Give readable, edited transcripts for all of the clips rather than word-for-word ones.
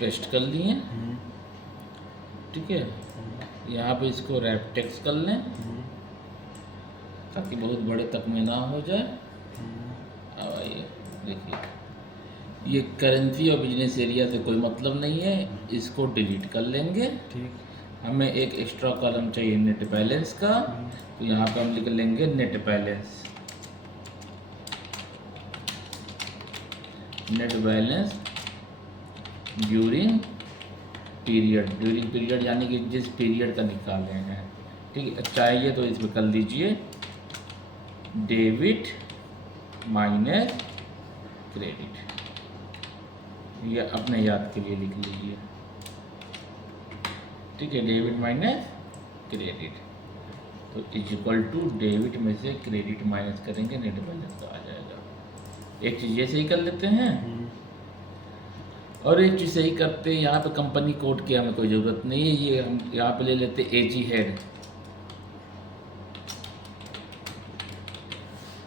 Paste कर लिए, ठीक है। यहाँ पे इसको रैप टेक्स्ट कर लें ताकि बहुत बड़े तक में ना हो जाए। अब आइए देखिए, ये करेंसी और बिजनेस एरिया से कोई मतलब नहीं है, इसको डिलीट कर लेंगे। ठीक। हमें एक एक्स्ट्रा कॉलम चाहिए नेट बैलेंस का, तो यहाँ पे हम लिख लेंगे net balance. Net balance during period यानी कि जिस पीरियड का निकाले हैं, ठीक है। चाहिए तो इसमें कर लीजिए डेबिट माइनस क्रेडिट, ये अपने याद के लिए लिख लीजिए, ठीक है। डेबिट माइनस क्रेडिट, तो इज इक्वल टू डेबिट में से क्रेडिट माइनस करेंगे, नेट बैलेंस का आ जाएगा। एक चीज़ ये सही कर लेते हैं, और एक चीज़ सही करते हैं, यहाँ पे कंपनी कोड की हमें कोई ज़रूरत नहीं है, ये हम यहाँ पे ले लेते हैं एजी हेड,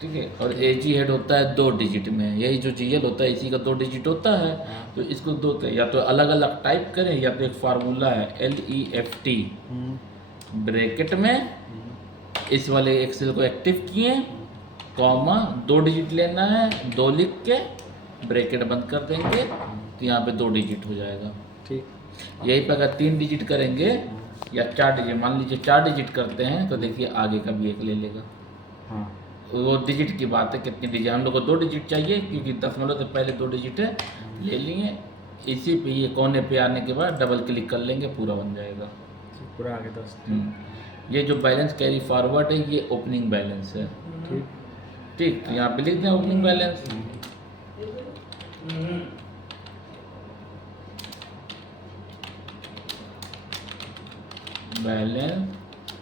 ठीक है। और एजी हेड होता है 2 डिजिट में, यही जो जीएल होता है इसी का 2 डिजिट होता है। तो इसको दो या तो अलग अलग टाइप करें, या तो एक फार्मूला है LEFT ब्रैकेट में इस वाले एक्सेल को एक्टिव किए, कॉमा 2 डिजिट लेना है, 2 लिख के ब्रैकेट बंद कर देंगे, तो यहाँ पे 2 डिजिट हो जाएगा, ठीक। यही पे अगर 3 डिजिट करेंगे या 4 डिजिट, मान लीजिए 4 डिजिट करते हैं, तो देखिए आगे का भी एक ले लेगा। हाँ, वो डिजिट की बात है, कितनी डिजिट, हम लोग को 2 डिजिट चाहिए क्योंकि 10 से पहले 2 डिजिट है, ले लिए। इसी पे ये कोने पे आने के बाद डबल क्लिक कर लेंगे, पूरा बन जाएगा, पूरा आगे 10। ये जो बैलेंस कैरी फॉरवर्ड है ये ओपनिंग बैलेंस है, ठीक ठीक। तो यहाँ पे लिख दें opening balance, balance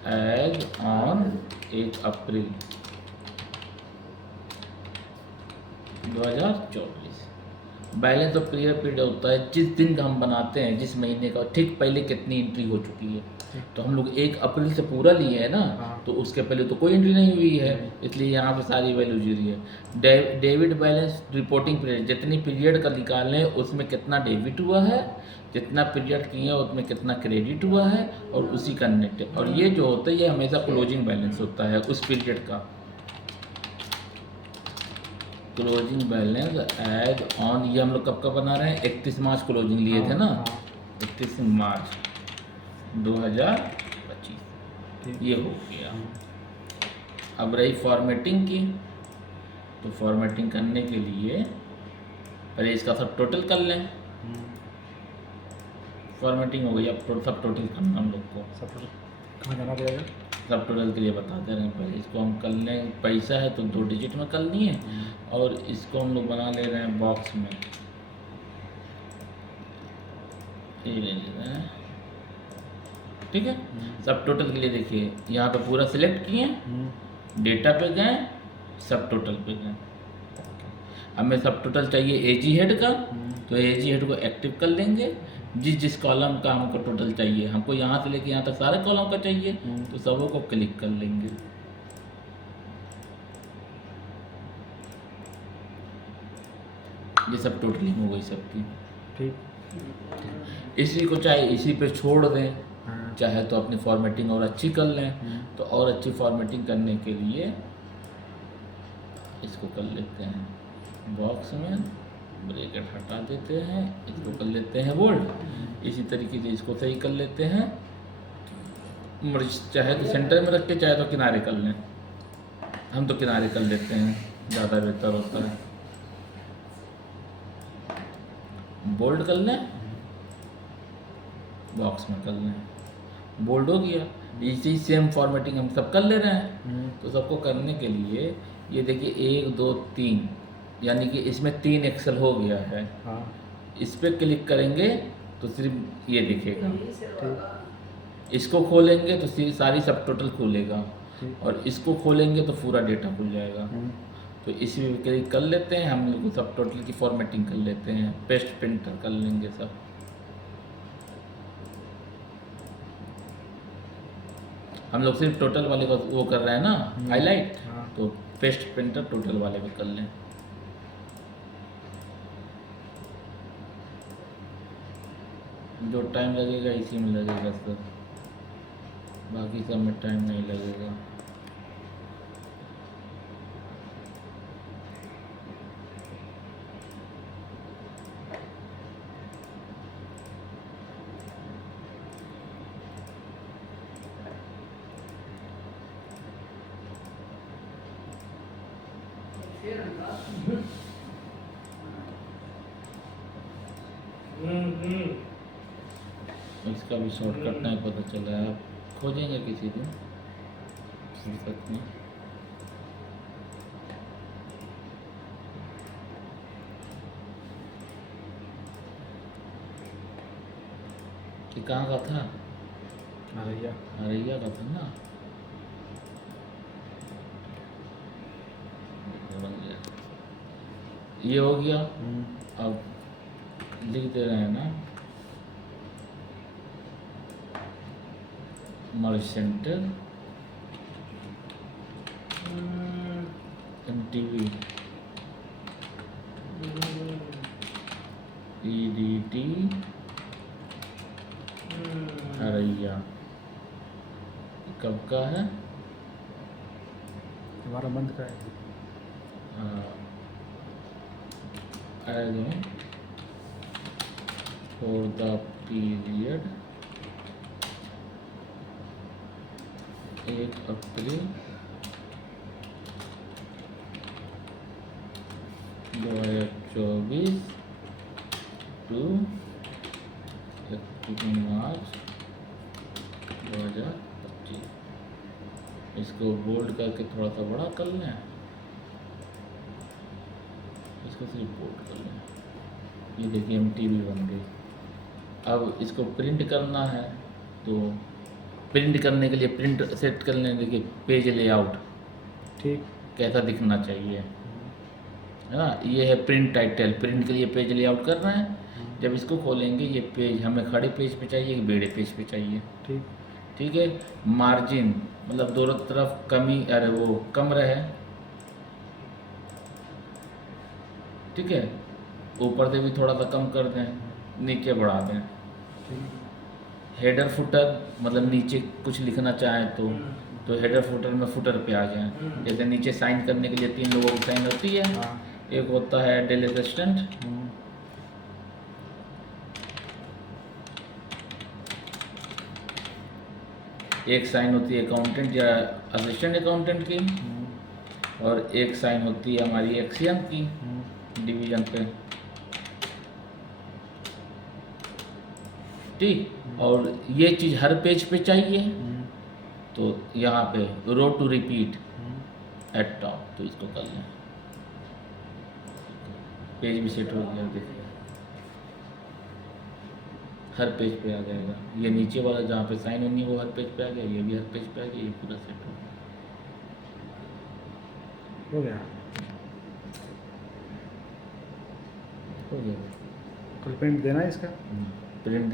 as on 1 April 2024। Balance of period period होता है जिस दिन का हम बनाते हैं, जिस महीने का ठीक पहले कितनी एंट्री हो चुकी है। तो हम लोग 1 अप्रैल से पूरा लिए हैं ना, तो उसके पहले तो कोई एंट्री नहीं हुई है, इसलिए यहाँ पे सारी वैल्यू जीरो है। डेबिट बैलेंस रिपोर्टिंग पीरियड, जितनी पीरियड का निकालें उसमें कितना डेबिट हुआ है, जितना पीरियड किए हैं उसमें कितना क्रेडिट हुआ है, और उसी का नेट। और ये जो होता है ये हमेशा क्लोजिंग बैलेंस होता है उस पीरियड का। क्लोजिंग बैलेंस एज ऑन, ये हम लोग कब का बना रहे हैं, 31 मार्च क्लोजिंग लिए थे ना, 31 मार्च 2025, ये हो गया। अब रही फॉर्मेटिंग की, तो फॉर्मेटिंग करने के लिए पहले इसका सब टोटल कर लें। फॉर्मेटिंग हो गई, अब सब टोटल करना हम लोग को, सब टोटल कहाँ जाना पड़ेगा? सब टोटल के लिए बताते रहे। पहले इसको हम कर लें, पैसा है तो 2 डिजिट में कर लिए, और इसको हम लोग बना ले रहे हैं बॉक्स में, ये ले रहे हैं, ठीक है। सब टोटल के लिए देखिए यहाँ पे पूरा सिलेक्ट किए, डेटा पे गए, सब टोटल पे गए। हमें सब टोटल चाहिए एजी हेड का, तो एजी हेड को एक्टिव कर लेंगे। जिस कॉलम का हमको टोटल चाहिए, हमको यहाँ से लेके यहाँ तक सारे कॉलम का चाहिए, तो सबों को क्लिक कर लेंगे। ये सब टोटलिंग हो गई सबकी, ठीक। इसी को चाहे इसी पे छोड़ दें, चाहे तो अपनी फॉर्मेटिंग और अच्छी कर लें। तो और अच्छी फॉर्मेटिंग करने के लिए इसको कर लेते हैं बॉक्स में, ब्रैकेट हटा देते हैं, इसको कर लेते हैं बोल्ड। इसी तरीके से इसको सही कर लेते हैं, चाहे तो सेंटर में रख के, चाहे तो किनारे कर लें। हम तो किनारे कर लेते हैं, ज़्यादा बेहतर होता है। बोल्ड कर लें, बॉक्स में कर लें, बोल्ड हो गया। इसी सेम फॉर्मेटिंग हम सब कर ले रहे हैं। तो सबको करने के लिए ये देखिए 1 2 3, यानी कि इसमें 3 एक्सेल हो गया है। इस पर क्लिक करेंगे तो सिर्फ ये दिखेगा, इसको खोलेंगे तो सारी सब टोटल खुलेगा, और इसको खोलेंगे तो पूरा डेटा खुल जाएगा। तो इसी में क्लिक कर लेते हैं, हम लोग सब टोटल की फॉर्मेटिंग कर लेते हैं, पेस्ट प्रिंटर कर लेंगे सब। हम लोग सिर्फ टोटल वाले का वो कर रहे हैं ना, हाईलाइट, तो पेस्ट प्रिंटर टोटल वाले पे कर लें। जो टाइम लगेगा इसी में लगेगा सर, बाकी सब में टाइम नहीं लगेगा। इसका भी शॉर्टकट नहीं पता चला है, आप खोजेंगे किसी दिन फुर्सत में। ये कहाँ का था? अरैया। अरैया का था ना। बन गया, ये हो गया। अब लिख दे रहे हैं ना, मर्चेंटल MTV EDT अरैया। कब का है? हमारा बंद का है। For the period 1 April 2024 to 31 March 2025। इसको बोल्ड करके थोड़ा सा बड़ा कर लें, इसको सिर्फ बोल्ड कर लें। ये देखिए MTV बन गई। अब इसको प्रिंट करना है, तो प्रिंट करने के लिए प्रिंट सेट कर लें। देखिए पेज लेआउट ठीक। कैसा दिखना चाहिए, है ना। ये है प्रिंट टाइटल, प्रिंट के लिए पेज लेआउट कर रहे हैं। जब इसको खोलेंगे, ये पेज हमें खड़े पेज पे चाहिए कि बेड़े पेज पे चाहिए? ठीक। ठीक है। मार्जिन मतलब दोनों तरफ कमी, अरे वो कम रहे, ठीक है। ऊपर से भी थोड़ा सा कम कर दें, नीचे बढ़ा दें। हेडर फुटर मतलब नीचे कुछ लिखना चाहें तो हेडर फुटर में फुटर पे आ जाएं। जैसे नीचे साइन करने के लिए 3 लोगों की साइन होती है। हाँ। एक होता है डेल असिस्टेंट, एक साइन होती है अकाउंटेंट या असिस्टेंट अकाउंटेंट की, और एक साइन होती है हमारी एक्सियम की डिवीजन पे, ठीक। और ये चीज़ हर पेज पे चाहिए, तो यहाँ पे रो टू रिपीट एट टॉप, तो इसको कर लें। पेज भी सेट हो गया, देखिए हर पेज पे आ जाएगा। ये नीचे वाला जहाँ पे साइन होनी है वो हर पेज पे आ गया, ये भी हर पेज पे आ गया, ये पूरा सेट हो गया। हो गया। हो गया। कल प्रिंट देना है इसका? प्रिंट